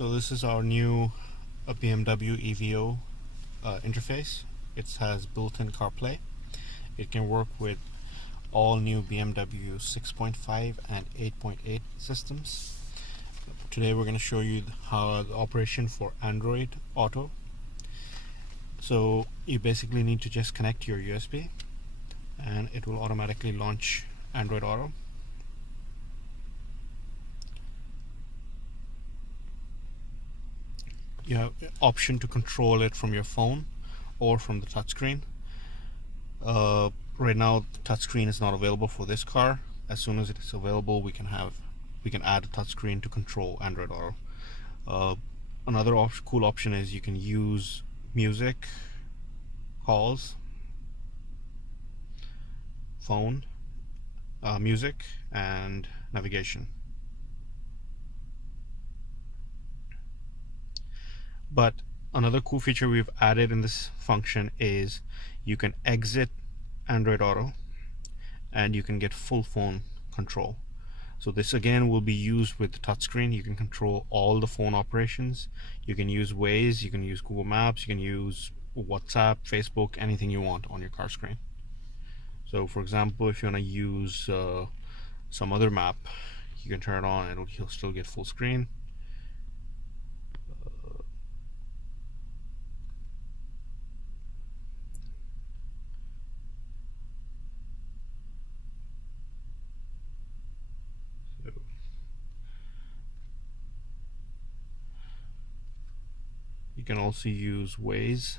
So this is our new BMW EVO interface. It has built-in CarPlay. It can work with all new BMW 6.5 and 8.8 systems. Today we're going to show you how the operation for Android Auto. So you basically need to just connect your USB and it will automatically launch Android Auto. You have the option to control it from your phone or from the touchscreen. Right now the touchscreen is not available for this car. As soon as it is available, we can add a touchscreen to control Android Auto. Another cool option is you can use music, calls, phone, music, and navigation. But another cool feature we've added in this function is you can exit Android Auto and you can get full phone control. So this again will be used with the touchscreen. You can control all the phone operations. You can use Waze, you can use Google Maps, you can use WhatsApp, Facebook, anything you want on your car screen. So for example, if you want to use some other map, you can turn it on and you'll still get full screen. You can also use Waze.